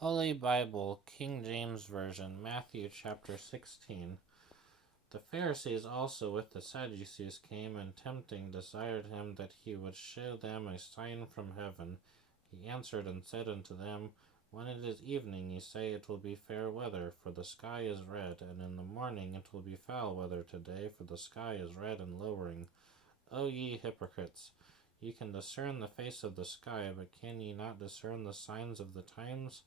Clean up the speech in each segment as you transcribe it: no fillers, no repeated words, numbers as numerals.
Holy Bible, King James Version, Matthew chapter 16. The Pharisees also with the Sadducees came, and tempting desired him that he would shew them a sign from heaven. He answered and said unto them, When it is evening, ye say, It will be fair weather, for the sky is red, and in the morning it will be foul weather today, for the sky is red and lowering. O ye hypocrites! Ye can discern the face of the sky, but can ye not discern the signs of the times?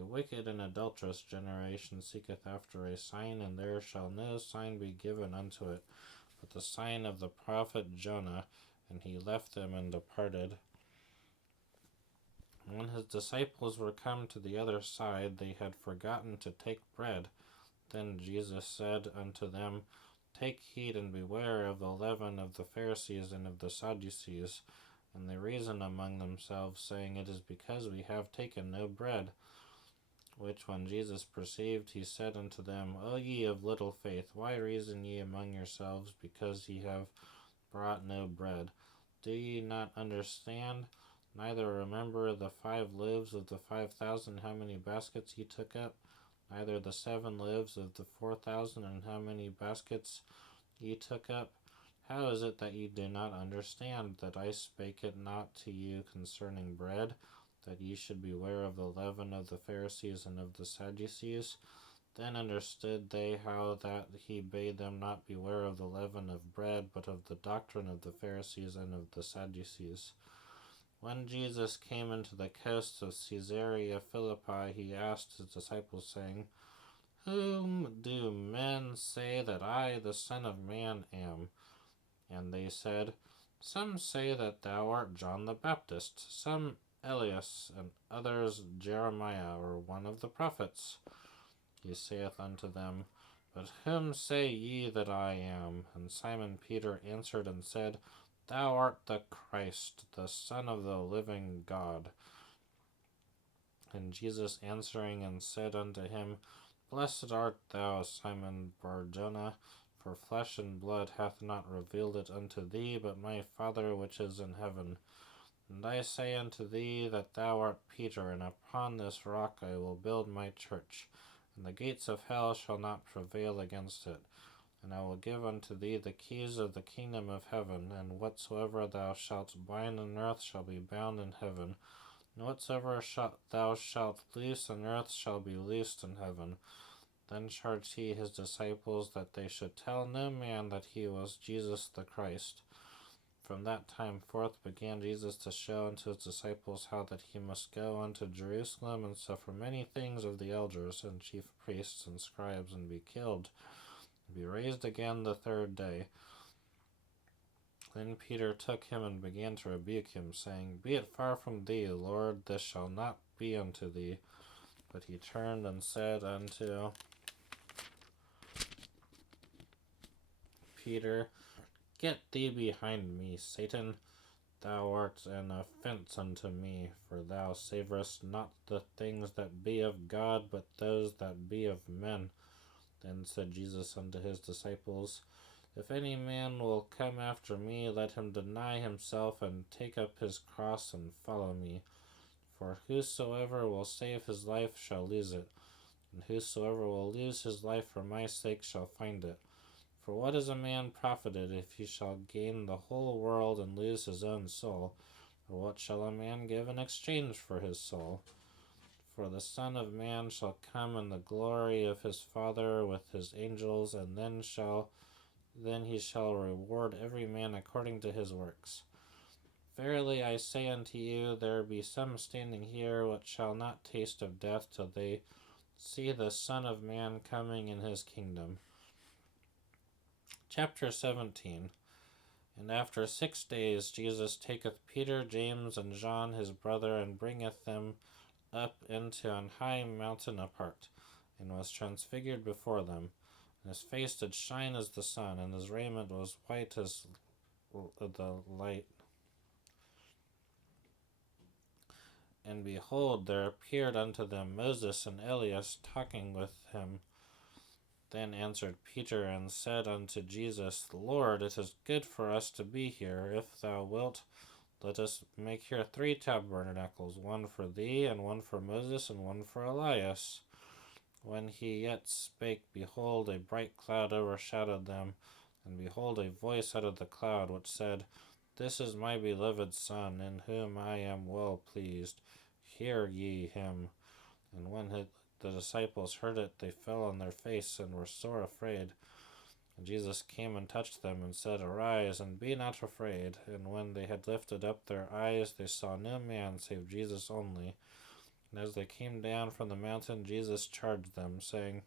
A wicked and adulterous generation seeketh after a sign, and there shall no sign be given unto it, but the sign of the prophet Jonah. And he left them and departed. When his disciples were come to the other side, they had forgotten to take bread. Then Jesus said unto them, Take heed and beware of the leaven of the Pharisees and of the Sadducees. And they reasoned among themselves, saying, It is because we have taken no bread. Which when Jesus perceived, he said unto them, O ye of little faith, why reason ye among yourselves, because ye have brought no bread? Do ye not understand, neither remember the 5 loaves of the 5,000, how many baskets ye took up, neither the 7 loaves of the 4,000, and how many baskets ye took up? How is it that ye do not understand, that I spake it not to you concerning bread, that ye should beware of the leaven of the Pharisees and of the Sadducees? Then understood they how that he bade them not beware of the leaven of bread, but of the doctrine of the Pharisees and of the Sadducees. When Jesus came into the coasts of Caesarea Philippi, he asked his disciples, saying, Whom do men say that I, the Son of Man, am? And they said, Some say that thou art John the Baptist, some Elias, and others Jeremiah, or one of the prophets. He saith unto them, But whom say ye that I am? And Simon Peter answered and said, Thou art the Christ, the Son of the living God. And Jesus answering and said unto him, Blessed art thou, Simon Bar-Jonah, for flesh and blood hath not revealed it unto thee, but my Father which is in heaven. And I say unto thee that thou art Peter, and upon this rock I will build my church, and the gates of hell shall not prevail against it. And I will give unto thee the keys of the kingdom of heaven, and whatsoever thou shalt bind on earth shall be bound in heaven, and whatsoever thou shalt loose on earth shall be loosed in heaven. Then charged he his disciples that they should tell no man that he was Jesus the Christ. From that time forth began Jesus to show unto his disciples how that he must go unto Jerusalem and suffer many things of the elders and chief priests and scribes, and be killed, and be raised again the 3rd day. Then Peter took him and began to rebuke him, saying, Be it far from thee, Lord, this shall not be unto thee. But he turned and said unto Peter, Get thee behind me, Satan. Thou art an offense unto me, for thou savorest not the things that be of God, but those that be of men. Then said Jesus unto his disciples, If any man will come after me, let him deny himself, and take up his cross, and follow me. For whosoever will save his life shall lose it, and whosoever will lose his life for my sake shall find it. For what is a man profited if he shall gain the whole world and lose his own soul? Or what shall a man give in exchange for his soul? For the Son of Man shall come in the glory of his Father with his angels, and then he shall reward every man according to his works. Verily I say unto you, there be some standing here which shall not taste of death till they see the Son of Man coming in his kingdom. Chapter 17. And after 6 days Jesus taketh Peter, James, and John his brother, and bringeth them up into an high mountain apart, and was transfigured before them. And his face did shine as the sun, and his raiment was white as the light. And behold, there appeared unto them Moses and Elias talking with him. Then answered Peter and said unto Jesus, Lord, it is good for us to be here. If thou wilt, Let us make here 3 tabernacles, one for thee, and one for Moses, and one for Elias. When he yet spake, behold, a bright cloud overshadowed them, and behold, a voice out of the cloud, which said, This is my beloved Son, in whom I am well pleased. Hear ye him. And when the disciples heard it, they fell on their face, and were sore afraid. And Jesus came and touched them, and said, Arise, and be not afraid. And when they had lifted up their eyes, they saw no man save Jesus only. And as they came down from the mountain, Jesus charged them, saying,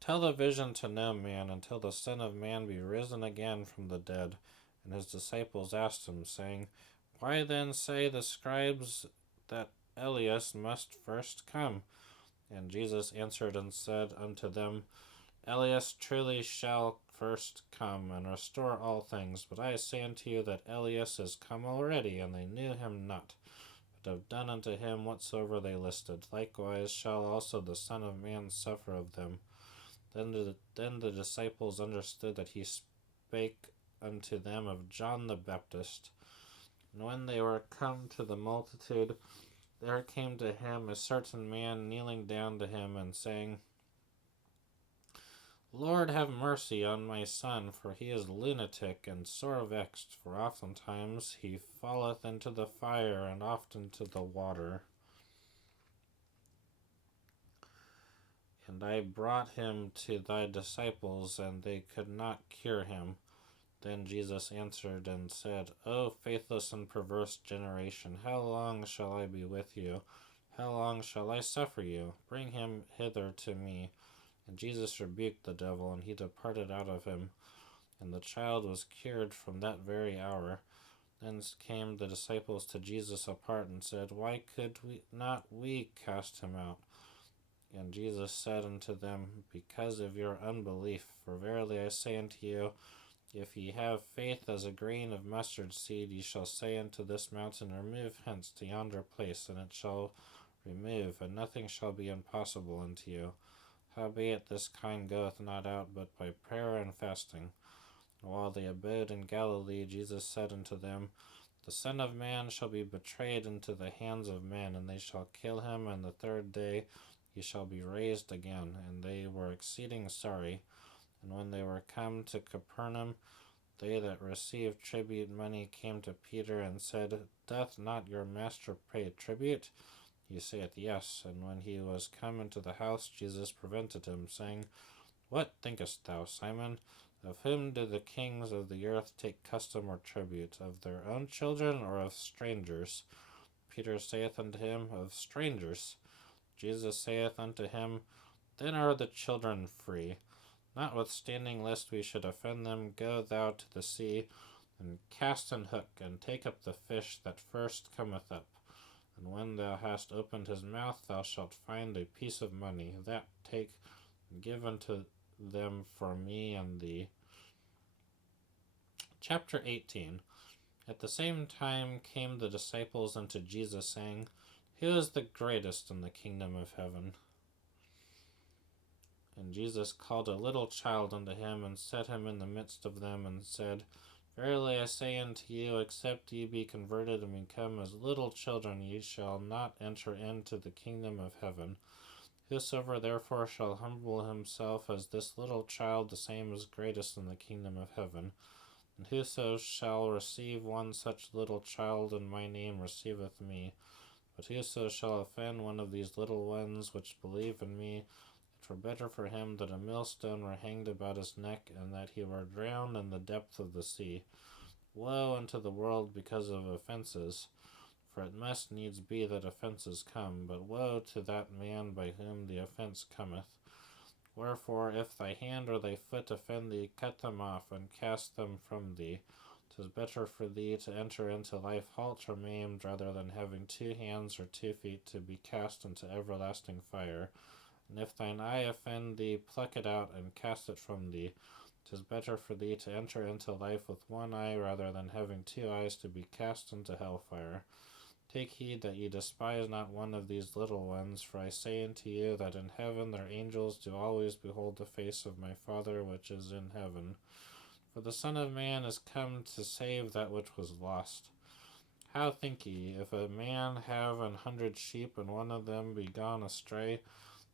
Tell the vision to no man, until the Son of Man be risen again from the dead. And his disciples asked him, saying, Why then say the scribes that Elias must first come? And Jesus answered and said unto them, Elias truly shall first come, and restore all things. But I say unto you that Elias is come already, and they knew him not, but have done unto him whatsoever they listed. Likewise shall also the Son of Man suffer of them. Then the disciples understood that he spake unto them of John the Baptist. And when they were come to the multitude, there came to him a certain man, kneeling down to him, and saying, Lord, have mercy on my son, for he is lunatic and sore vexed, for oftentimes he falleth into the fire, and oft into the water. And I brought him to thy disciples, and they could not cure him. Then Jesus answered and said, O faithless and perverse generation, how long shall I be with you? How long shall I suffer you? Bring him hither to me. And Jesus rebuked the devil, and he departed out of him. And the child was cured from that very hour. Then came the disciples to Jesus apart, and said, Why could not we cast him out? And Jesus said unto them, Because of your unbelief. For verily I say unto you, if ye have faith as a grain of mustard seed, ye shall say unto this mountain, Remove hence to yonder place, and it shall remove, and nothing shall be impossible unto you. Howbeit this kind goeth not out but by prayer and fasting. And while they abode in Galilee, Jesus said unto them, The Son of Man shall be betrayed into the hands of men, and they shall kill him, and the 3rd day he shall be raised again. And they were exceeding sorry. And when they were come to Capernaum, they that received tribute money came to Peter, and said, Doth not your master pay tribute? He saith, Yes. And when he was come into the house, Jesus prevented him, saying, What thinkest thou, Simon? Of whom do the kings of the earth take custom or tribute? Of their own children, or of strangers? Peter saith unto him, Of strangers. Jesus saith unto him, Then are the children free. Notwithstanding, lest we should offend them, go thou to the sea, and cast an hook, and take up the fish that first cometh up. And when thou hast opened his mouth, thou shalt find a piece of money. That take, and give unto them for me and thee. Chapter 18. At the same time came the disciples unto Jesus, saying, Who is the greatest in the kingdom of heaven? And Jesus called a little child unto him, and set him in the midst of them, and said, Verily I say unto you, except ye be converted and become as little children, ye shall not enter into the kingdom of heaven. Whosoever therefore shall humble himself as this little child, the same is greatest in the kingdom of heaven. And whoso shall receive one such little child in my name receiveth me. But whoso shall offend one of these little ones which believe in me, it were better for him that a millstone were hanged about his neck, and that he were drowned in the depth of the sea. Woe unto the world because of offences! For it must needs be that offences come, but woe to that man by whom the offence cometh. Wherefore, if thy hand or thy foot offend thee, cut them off, and cast them from thee. 'Tis better for thee to enter into life halt or maimed, rather than having 2 hands or 2 feet to be cast into everlasting fire. And if thine eye offend thee, pluck it out, and cast it from thee. 'Tis better for thee to enter into life with 1 eye, rather than having 2 eyes to be cast into hellfire. Take heed that ye despise not one of these little ones, for I say unto you that in heaven their angels do always behold the face of my Father which is in heaven. For the Son of Man is come to save that which was lost. How think ye, if a man have 100 sheep, and one of them be gone astray,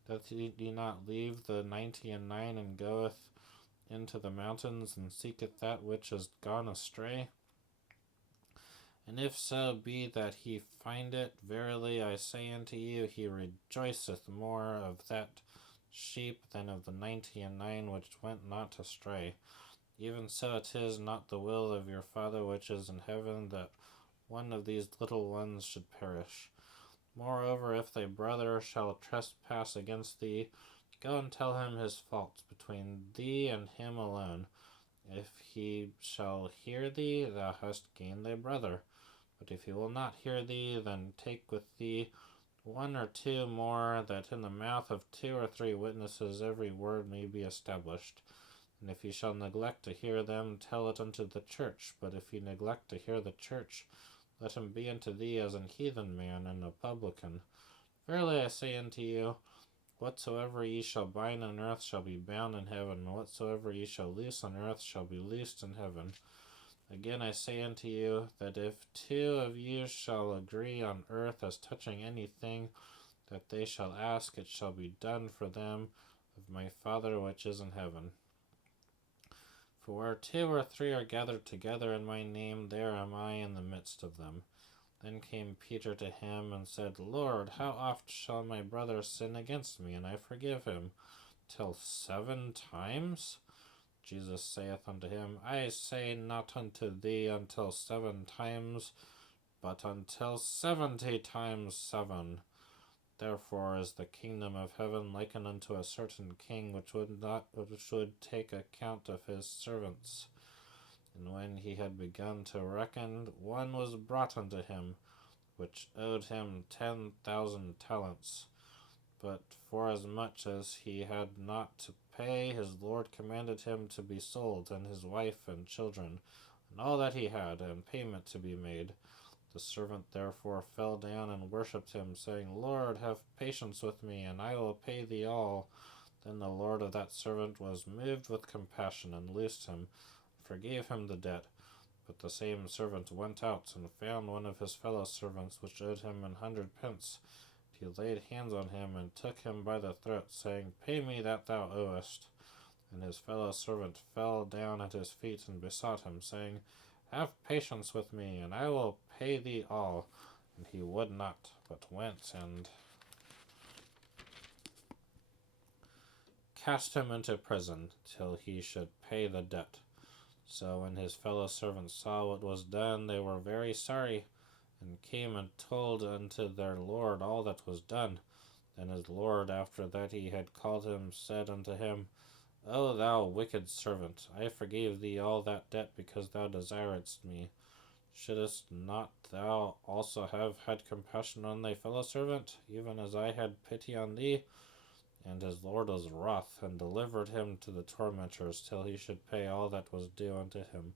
doth he not leave the 99 and goeth into the mountains, and seeketh that which is gone astray? And if so be that he find it, verily I say unto you, he rejoiceth more of that sheep than of the 99 which went not astray. Even so it is not the will of your Father which is in heaven that one of these little ones should perish. Moreover, if thy brother shall trespass against thee, go and tell him his faults between thee and him alone. If he shall hear thee, thou hast gained thy brother. But if he will not hear thee, then take with thee 1 or 2 more, that in the mouth of 2 or 3 witnesses every word may be established. And if he shall neglect to hear them, tell it unto the church. But if he neglect to hear the church, let him be unto thee as an heathen man and a publican. Verily I say unto you, whatsoever ye shall bind on earth shall be bound in heaven, and whatsoever ye shall loose on earth shall be loosed in heaven. Again I say unto you, that if 2 of you shall agree on earth as touching anything that they shall ask, it shall be done for them of my Father which is in heaven. For where 2 or 3 are gathered together in my name, there am I in the midst of them. Then came Peter to him and said, Lord, how oft shall my brother sin against me, and I forgive him? Till 7 times? Jesus saith unto him, I say not unto thee until 7 times, but until 70 times 7. Therefore is the kingdom of heaven likened unto a certain king which would take account of his servants. And when he had begun to reckon, one was brought unto him, which owed him 10,000 talents. But forasmuch as he had not to pay, his Lord commanded him to be sold, and his wife and children, and all that he had, and payment to be made. The servant therefore fell down and worshipped him, saying, Lord, have patience with me, and I will pay thee all. Then the Lord of that servant was moved with compassion, and loosed him, and forgave him the debt. But the same servant went out, and found one of his fellow servants, which owed him 100 pence. He laid hands on him, and took him by the throat, saying, Pay me that thou owest. And his fellow servant fell down at his feet, and besought him, saying, Have patience with me, and I will pay thee all. And he would not, but went and cast him into prison, till he should pay the debt. So when his fellow servants saw what was done, they were very sorry, and came and told unto their Lord all that was done. Then his Lord, after that he had called him, said unto him, O thou wicked servant, I forgave thee all that debt, because thou desiredst me. Shouldest not thou also have had compassion on thy fellow servant, even as I had pity on thee? And his Lord was wroth, and delivered him to the tormentors, till he should pay all that was due unto him.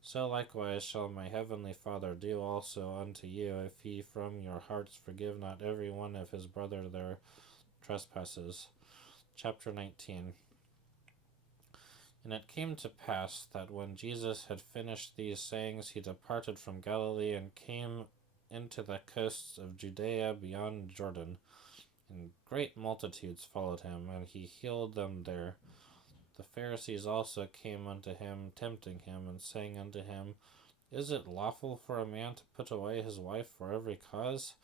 So likewise shall my heavenly Father do also unto you, if ye from your hearts forgive not every one of his brother their trespasses. Chapter 19. And it came to pass that when Jesus had finished these sayings, he departed from Galilee, and came into the coasts of Judea beyond Jordan. And great multitudes followed him, and he healed them there. The Pharisees also came unto him, tempting him, and saying unto him, Is it lawful for a man to put away his wife for every cause?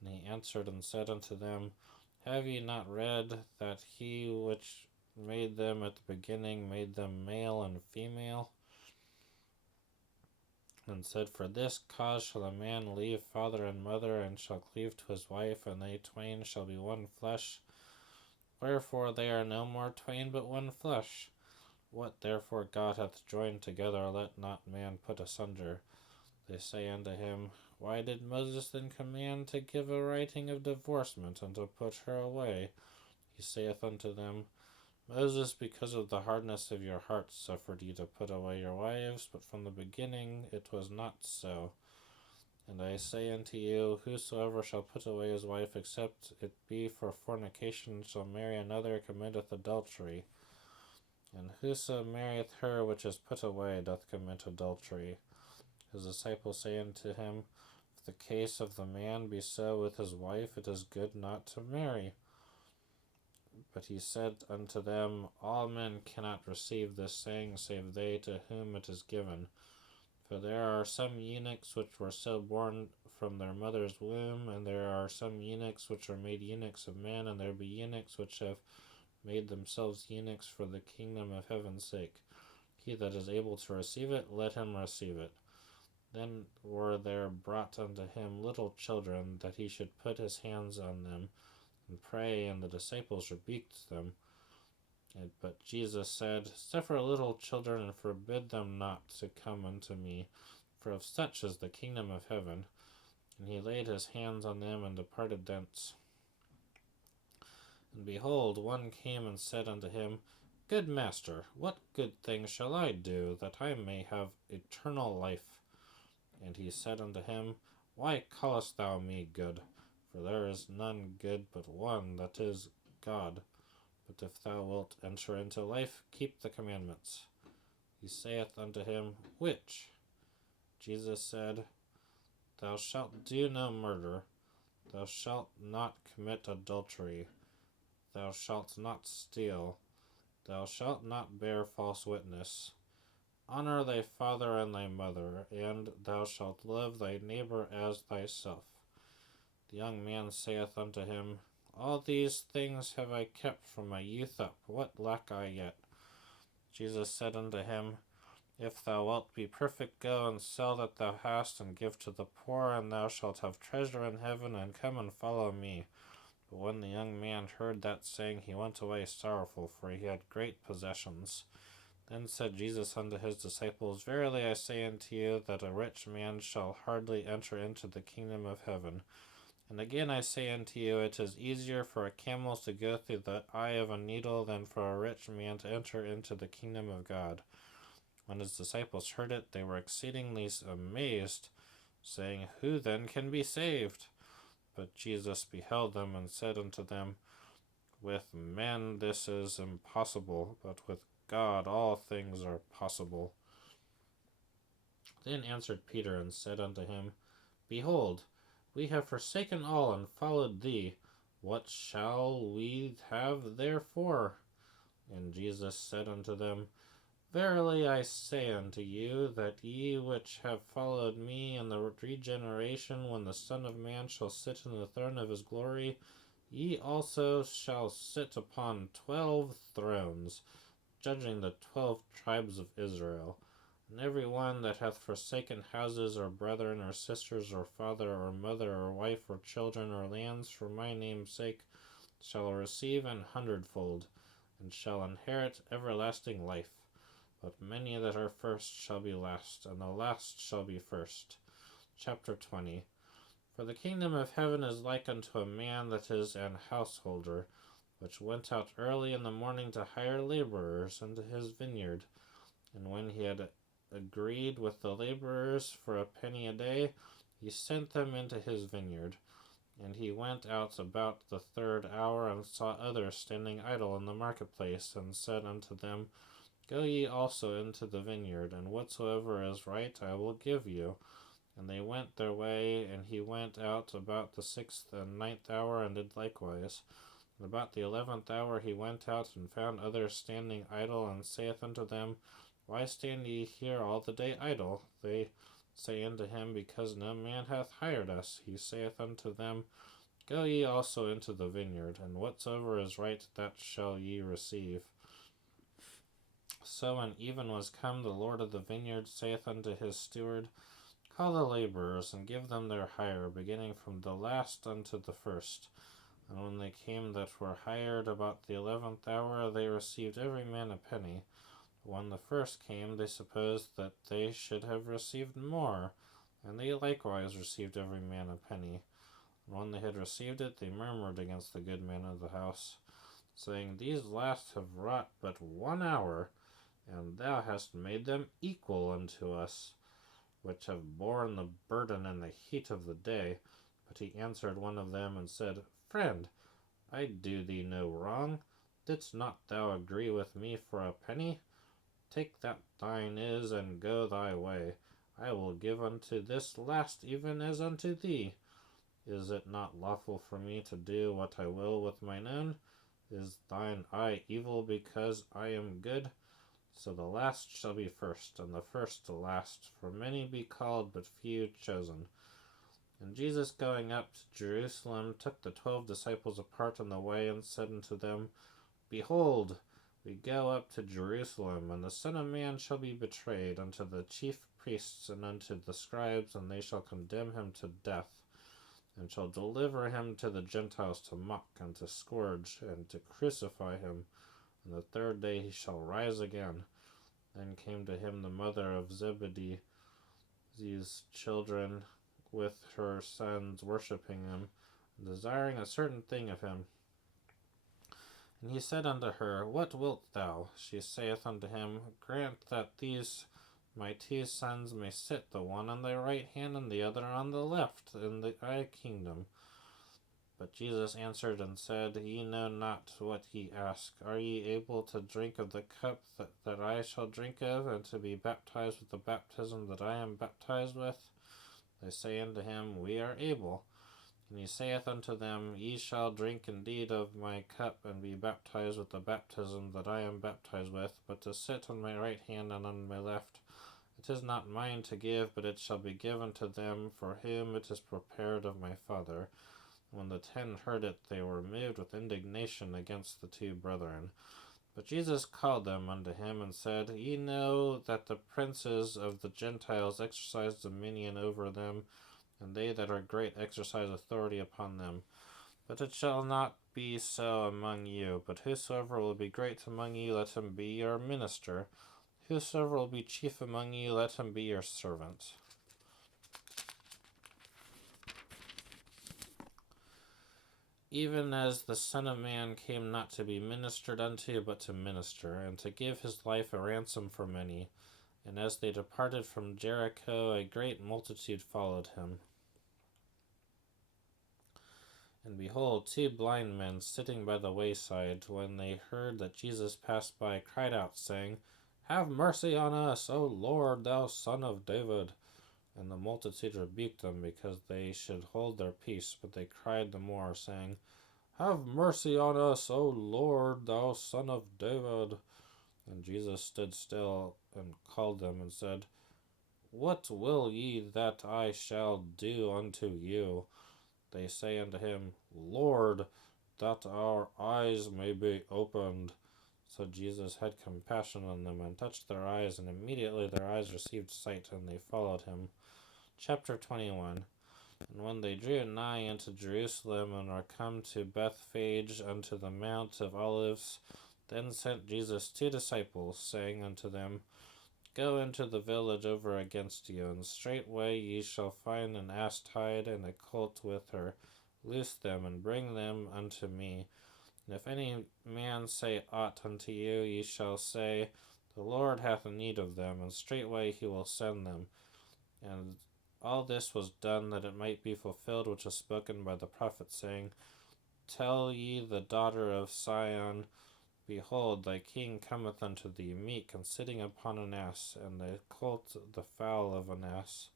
And he answered and said unto them, Have ye not read that he which made them at the beginning made them male and female? And said, For this cause shall a man leave father and mother, and shall cleave to his wife, and they twain shall be one flesh. Wherefore they are no more twain, but one flesh. What therefore God hath joined together, let not man put asunder. They say unto him, Why did Moses then command to give a writing of divorcement, and to put her away? He saith unto them, Moses, because of the hardness of your hearts, suffered you to put away your wives, but from the beginning it was not so. And I say unto you, whosoever shall put away his wife, except it be for fornication, shall marry another, committeth adultery. And whoso marrieth her which is put away doth commit adultery. His disciples say unto him, If the case of the man be so with his wife, it is good not to marry. But he said unto them, All men cannot receive this saying, save they to whom it is given. For there are some eunuchs which were so born from their mother's womb, and there are some eunuchs which are made eunuchs of men, and there be eunuchs which have made themselves eunuchs for the kingdom of heaven's sake. He that is able to receive it, let him receive it. Then were there brought unto him little children, that he should put his hands on them, and pray, and the disciples rebuked them. But Jesus said, Suffer little children, and forbid them not to come unto me, for of such is the kingdom of heaven. And he laid his hands on them, and departed thence. And behold, one came and said unto him, Good master, what good thing shall I do, that I may have eternal life? And he said unto him, Why callest thou me good? For there is none good but one, that is, God. But if thou wilt enter into life, keep the commandments. He saith unto him, Which? Jesus said, Thou shalt do no murder, thou shalt not commit adultery, thou shalt not steal, thou shalt not bear false witness, honor thy father and thy mother, and thou shalt love thy neighbor as thyself. The young man saith unto him, All these things have I kept from my youth up. What lack I yet? Jesus said unto him, If thou wilt be perfect, go and sell that thou hast, and give to the poor, and thou shalt have treasure in heaven, and come and follow me. But when the young man heard that saying, he went away sorrowful, for he had great possessions. Then said Jesus unto his disciples, Verily I say unto you, that a rich man shall hardly enter into the kingdom of heaven. And again I say unto you, it is easier for a camel to go through the eye of a needle than for a rich man to enter into the kingdom of God. When his disciples heard it, they were exceedingly amazed, saying, Who then can be saved? But Jesus beheld them, and said unto them, With men this is impossible, but with God all things are possible. Then answered Peter, and said unto him, Behold, we have forsaken all, and followed thee. What shall we have therefore? And Jesus said unto them, Verily I say unto you, that ye which have followed me in the regeneration, when the Son of Man shall sit in the throne of his glory, ye also shall sit upon 12 thrones, judging the 12 tribes of Israel. And every one that hath forsaken houses, or brethren, or sisters, or father, or mother, or wife, or children, or lands, for my name's sake, shall receive an hundredfold, and shall inherit everlasting life. But many that are first shall be last, and the last shall be first. Chapter 20. For the kingdom of heaven is like unto a man that is an householder, which went out early in the morning to hire laborers into his vineyard. And when he had agreed with the laborers for a penny a day, he sent them into his vineyard. And he went out about the 3rd hour, and saw others standing idle in the marketplace, and said unto them, Go ye also into the vineyard, and whatsoever is right I will give you. And they went their way, and he went out about the 6th and 9th hour, and did likewise. And about the 11th hour he went out, and found others standing idle, and saith unto them, Why stand ye here all the day idle? They say unto him, Because no man hath hired us. He saith unto them, Go ye also into the vineyard, and whatsoever is right that shall ye receive. So when even was come, the Lord of the vineyard saith unto his steward, Call the laborers, and give them their hire, beginning from the last unto the first. And when they came that were hired about the 11th hour, they received every man a penny. But when the first came, they supposed that they should have received more, and they likewise received every man a penny. And when they had received it, they murmured against the good man of the house, saying, These last have wrought but 1 hour, and thou hast made them equal unto us, which have borne the burden in the heat of the day. But he answered one of them, and said, Friend, I do thee no wrong. Didst not thou agree with me for a penny? Take that thine is, and go thy way. I will give unto this last even as unto thee. Is it not lawful for me to do what I will with mine own? Is thine eye evil because I am good? So the last shall be first, and the first last. For many be called, but few chosen. And Jesus, going up to Jerusalem, took the 12 disciples apart on the way, and said unto them, Behold, we go up to Jerusalem, and the Son of Man shall be betrayed unto the chief priests and unto the scribes, and they shall condemn him to death, and shall deliver him to the Gentiles to mock, and to scourge, and to crucify him. And the third day he shall rise again. Then came to him the mother of Zebedee's children with her sons, worshipping him, and desiring a certain thing of him. And he said unto her, What wilt thou? She saith unto him, Grant that these my 2 sons may sit, the one on thy right hand, and the other on the left, in thy kingdom. But Jesus answered and said, Ye know not what ye ask. Are ye able to drink of the cup that I shall drink of, and to be baptized with the baptism that I am baptized with? They say unto him, We are able. And he saith unto them, Ye shall drink indeed of my cup, and be baptized with the baptism that I am baptized with, but to sit on my right hand and on my left, it is not mine to give, but it shall be given to them for whom it is prepared of my Father. When the 10 heard it, they were moved with indignation against the 2 brethren. But Jesus called them unto him, and said, Ye know that the princes of the Gentiles exercise dominion over them, and they that are great exercise authority upon them. But it shall not be so among you. But whosoever will be great among you, let him be your minister. Whosoever will be chief among you, let him be your servant. Even as the Son of Man came not to be ministered unto, but to minister, and to give his life a ransom for many. And as they departed from Jericho, a great multitude followed him. And behold, 2 blind men sitting by the wayside, when they heard that Jesus passed by, cried out, saying, Have mercy on us, O Lord, thou Son of David. And the multitude rebuked them, because they should hold their peace. But they cried the more, saying, Have mercy on us, O Lord, thou Son of David. And Jesus stood still, and called them, and said, What will ye that I shall do unto you? They say unto him, Lord, that our eyes may be opened. So Jesus had compassion on them, and touched their eyes, and immediately their eyes received sight, and they followed him. Chapter 21. And when they drew nigh unto Jerusalem, and were come to Bethphage unto the Mount of Olives, then sent Jesus 2 disciples, saying unto them, Go into the village over against you, and straightway ye shall find an ass tied, and a colt with her. Loose them, and bring them unto me. And if any man say aught unto you, ye shall say, The Lord hath need of them, and straightway he will send them. And all this was done that it might be fulfilled which was spoken by the prophet, saying, Tell ye the daughter of Sion, Behold, thy king cometh unto thee, meek, and sitting upon an ass, and the colt the foal of an ass.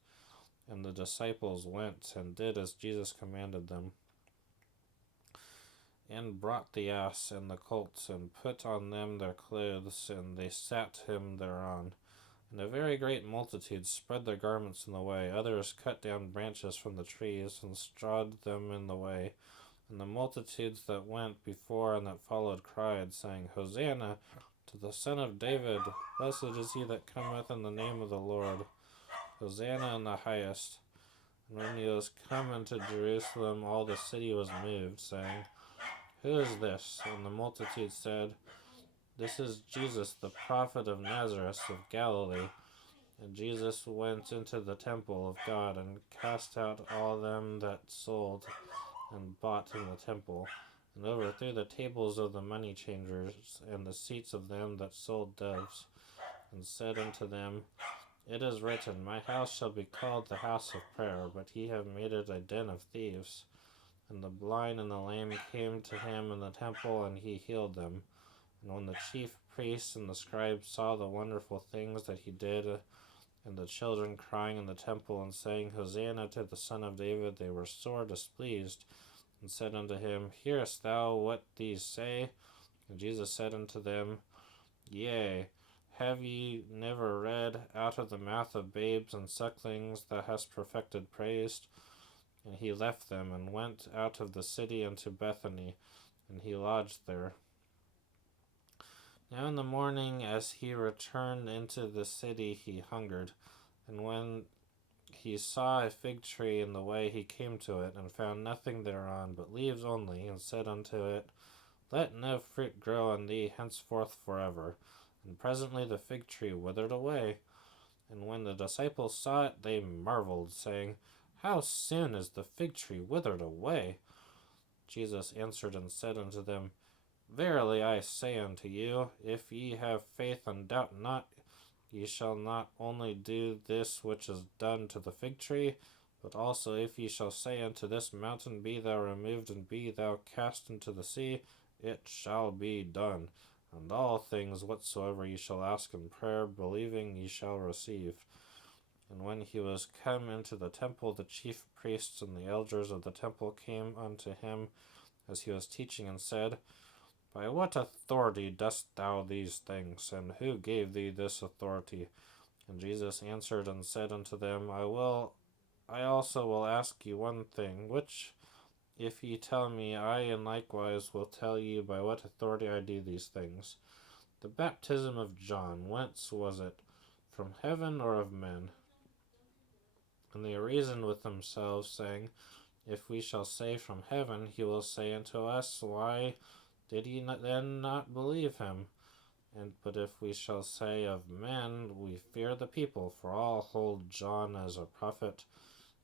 And the disciples went, and did as Jesus commanded them, and brought the ass and the colt, and put on them their clothes, and they sat him thereon. And a very great multitude spread their garments in the way. Others cut down branches from the trees, and strawed them in the way. And the multitudes that went before and that followed cried, saying, Hosanna to the Son of David. Blessed is he that cometh in the name of the Lord. Hosanna in the highest. And when he was come into Jerusalem, all the city was moved, saying, Who is this? And the multitude said, This is Jesus, the prophet of Nazareth of Galilee. And Jesus went into the temple of God, and cast out all them that sold and bought in the temple, and overthrew the tables of the money changers, and the seats of them that sold doves, and said unto them, It is written, My house shall be called the house of prayer, but ye have made it a den of thieves. And the blind and the lame came to him in the temple, and he healed them. And when the chief priests and the scribes saw the wonderful things that he did, and the children crying in the temple and saying, Hosanna to the Son of David, they were sore displeased, and said unto him, Hearest thou what these say? And Jesus said unto them, Yea, have ye never read, Out of the mouth of babes and sucklings thou hast perfected praise? And he left them, and went out of the city unto Bethany, and he lodged there. Now in the morning, as he returned into the city, he hungered. And when he saw a fig tree in the way, he came to it, and found nothing thereon but leaves only, and said unto it, Let no fruit grow on thee henceforth forever. And presently the fig tree withered away. And when the disciples saw it, they marveled, saying, How soon is the fig tree withered away? Jesus answered and said unto them, Verily I say unto you, if ye have faith and doubt not, ye shall not only do this which is done to the fig tree, but also if ye shall say unto this mountain, Be thou removed, and be thou cast into the sea, it shall be done. And all things whatsoever ye shall ask in prayer, believing, ye shall receive. And when he was come into the temple, the chief priests and the elders of the temple came unto him as he was teaching, and said, By what authority dost thou these things? And who gave thee this authority? And Jesus answered and said unto them, I also will ask you one thing, which if ye tell me, I in likewise will tell you by what authority I do these things. The baptism of John, whence was it? From heaven or of men? And they reasoned with themselves, saying, If we shall say from heaven, he will say unto us, Why did ye then not believe him? But if we shall say of men, we fear the people, for all hold John as a prophet.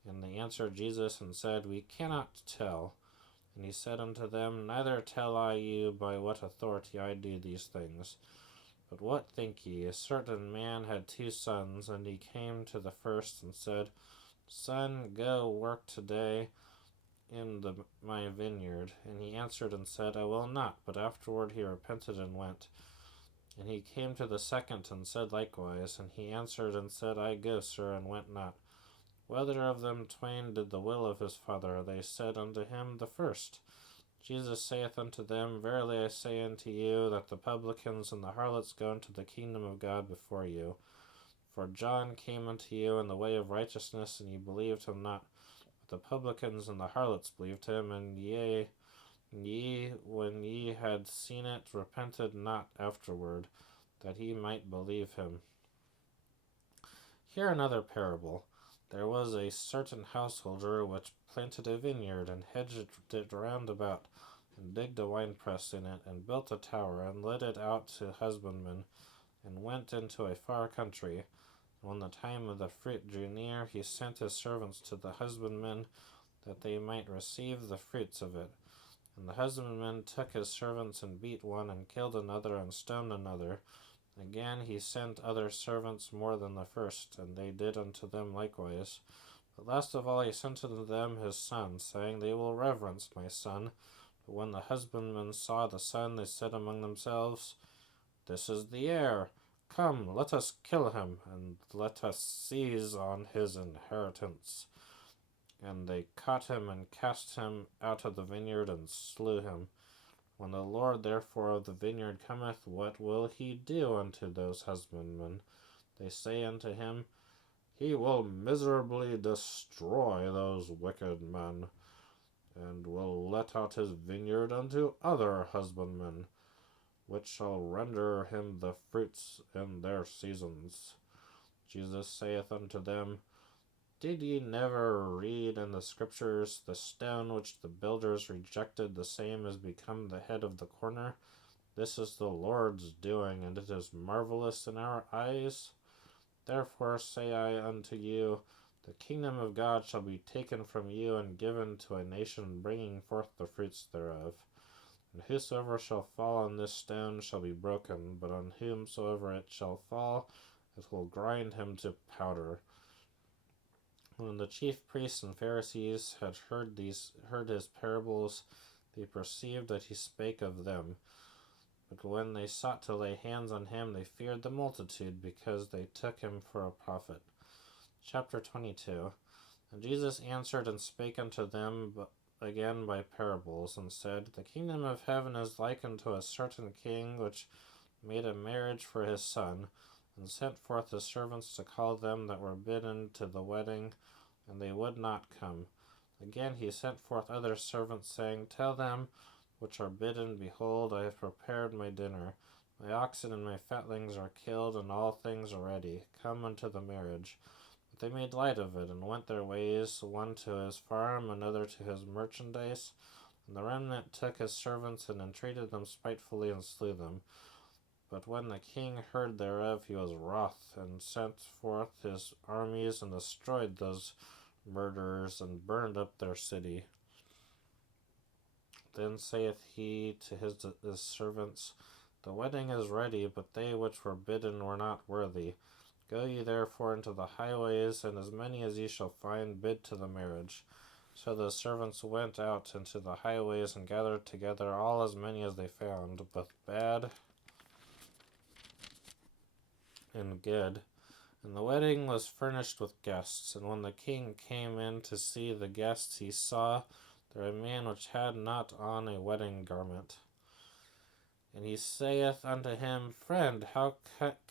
And they answered Jesus and said, We cannot tell. And he said unto them, Neither tell I you by what authority I do these things. But what think ye? A certain man had 2 sons, and he came to the first and said, Son, go work today in my vineyard. And he answered and said, I will not. But afterward he repented and went. And he came to the second and said likewise. And he answered and said, I go, sir, and went not. Whether of them twain did the will of his father? They said unto him, the first. Jesus saith unto them, Verily I say unto you, that the publicans and the harlots go into the kingdom of God before you. For John came unto you in the way of righteousness, and ye believed him not. But the publicans and the harlots believed him, and ye, when ye had seen it, repented not afterward, that ye might believe him. Hear another parable. There was a certain householder which planted a vineyard, and hedged it round about, and digged a winepress in it, and built a tower, and let it out to husbandmen, and went into a far country. And when the time of the fruit drew near, he sent his servants to the husbandmen, that they might receive the fruits of it. And the husbandman took his servants, and beat one, and killed another, and stoned another. Again he sent other servants more than the first, and they did unto them likewise. But last of all he sent unto them his son, saying, They will reverence my son. But when the husbandmen saw the son, they said among themselves, This is the heir. Come, let us kill him, and let us seize on his inheritance. And they caught him, and cast him out of the vineyard, and slew him. When the Lord therefore of the vineyard cometh, what will he do unto those husbandmen? They say unto him, He will miserably destroy those wicked men, and will let out his vineyard unto other husbandmen, which shall render him the fruits in their seasons. Jesus saith unto them, Did ye never read in the Scriptures, The stone which the builders rejected, the same is become the head of the corner? This is the Lord's doing, and it is marvelous in our eyes. Therefore say I unto you, the kingdom of God shall be taken from you, and given to a nation bringing forth the fruits thereof. And whosoever shall fall on this stone shall be broken, but on whomsoever it shall fall, it will grind him to powder. When the chief priests and Pharisees had heard his parables, they perceived that he spake of them. But when they sought to lay hands on him, they feared the multitude, because they took him for a prophet. Chapter 22. And Jesus answered and spake unto them again by parables, and said, The kingdom of heaven is like unto a certain king, which made a marriage for his son, and sent forth his servants to call them that were bidden to the wedding, and they would not come. Again he sent forth other servants, saying, Tell them which are bidden, Behold, I have prepared my dinner. My oxen and my fatlings are killed, and all things are ready. Come unto the marriage. But they made light of it, and went their ways, one to his farm, another to his merchandise. And the remnant took his servants, and entreated them spitefully, and slew them. But when the king heard thereof, he was wroth, and sent forth his armies, and destroyed those murderers, and burned up their city. Then saith he to his servants, The wedding is ready, but they which were bidden were not worthy. Go ye therefore into the highways, and as many as ye shall find, bid to the marriage. So the servants went out into the highways, and gathered together all as many as they found, both bad and good. And the wedding was furnished with guests. And when the king came in to see the guests, he saw there a man which had not on a wedding garment. And he saith unto him, Friend, how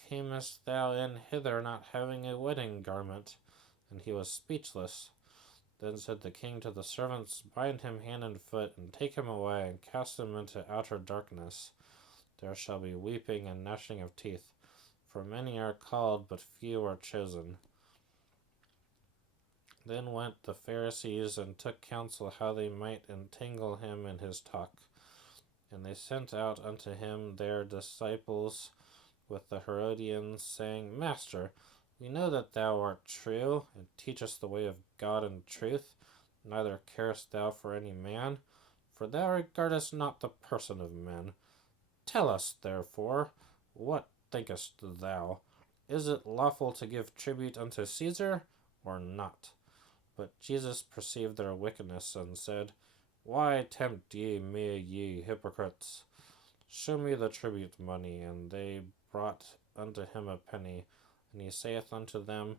camest thou in hither, not having a wedding garment? And he was speechless. Then said the king to the servants, Bind him hand and foot, and take him away, and cast him into outer darkness. There shall be weeping and gnashing of teeth. For many are called, but few are chosen. Then went the Pharisees, and took counsel how they might entangle him in his talk. And they sent out unto him their disciples with the Herodians, saying, Master, we know that thou art true, and teachest the way of God in truth, neither carest thou for any man, for thou regardest not the person of men. Tell us, therefore, what thinkest thou? Is it lawful to give tribute unto Caesar, or not? But Jesus perceived their wickedness, and said, Why tempt ye me, ye hypocrites? Show me the tribute money. And they brought unto him a penny. And he saith unto them,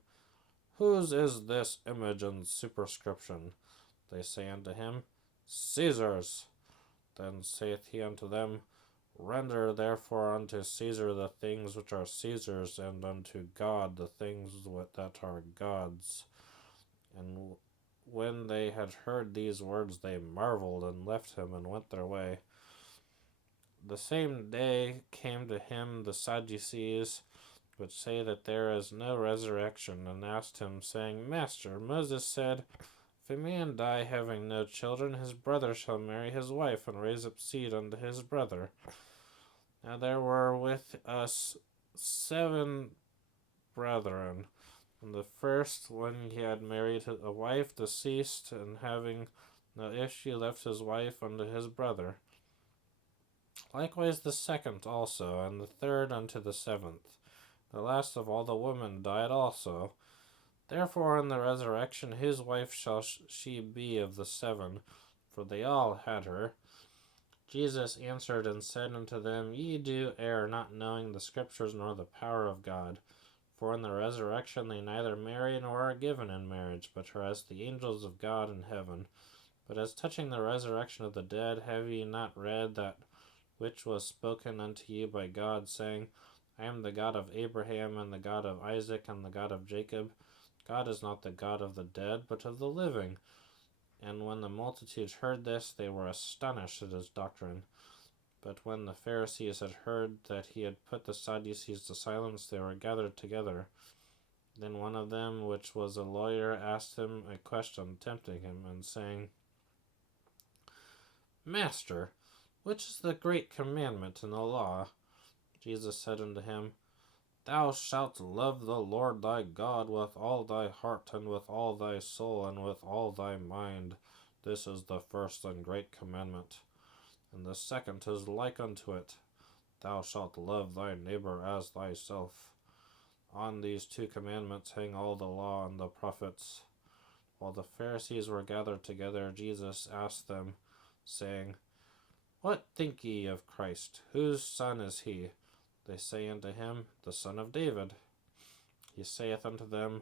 Whose is this image and superscription? They say unto him, Caesar's. Then saith he unto them, Render therefore unto Caesar the things which are Caesar's, and unto God the things that are God's. And when they had heard these words, they marveled, and left him, and went their way. The same day came to him the Sadducees, which say that there is no resurrection, and asked him, saying, Master, Moses said, If a man die having no children, his brother shall marry his wife, and raise up seed unto his brother. Now there were with us 7 brethren. And the first, when he had married a wife, deceased, and having no issue, left his wife unto his brother. Likewise the second also, and the third unto the 7th. The last of all the women died also. Therefore in the resurrection whose wife shall she be of the 7? For they all had her. Jesus answered and said unto them, Ye do err, not knowing the Scriptures nor the power of God. For in the resurrection they neither marry nor are given in marriage, but are as the angels of God in heaven. But as touching the resurrection of the dead, have ye not read that which was spoken unto you by God, saying, I am the God of Abraham, and the God of Isaac, and the God of Jacob? God is not the God of the dead, but of the living. And when the multitudes heard this, they were astonished at his doctrine. But when the Pharisees had heard that he had put the Sadducees to silence, they were gathered together. Then one of them, which was a lawyer, asked him a question, tempting him, and saying, Master, which is the great commandment in the law? Jesus said unto him, Thou shalt love the Lord thy God with all thy heart, and with all thy soul, and with all thy mind. This is the first and great commandment. And the second is like unto it, Thou shalt love thy neighbor as thyself. On these 2 commandments hang all the law and the prophets. While the Pharisees were gathered together, Jesus asked them, saying, What think ye of Christ? Whose son is he? They say unto him, The son of David. He saith unto them,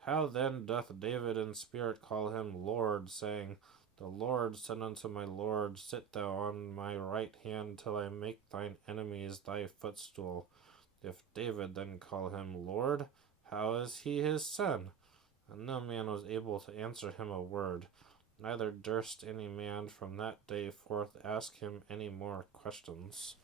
How then doth David in spirit call him Lord, saying, The Lord said unto my Lord, Sit thou on my right hand till I make thine enemies thy footstool. If David then call him Lord, how is he his son? And no man was able to answer him a word, neither durst any man from that day forth ask him any more questions.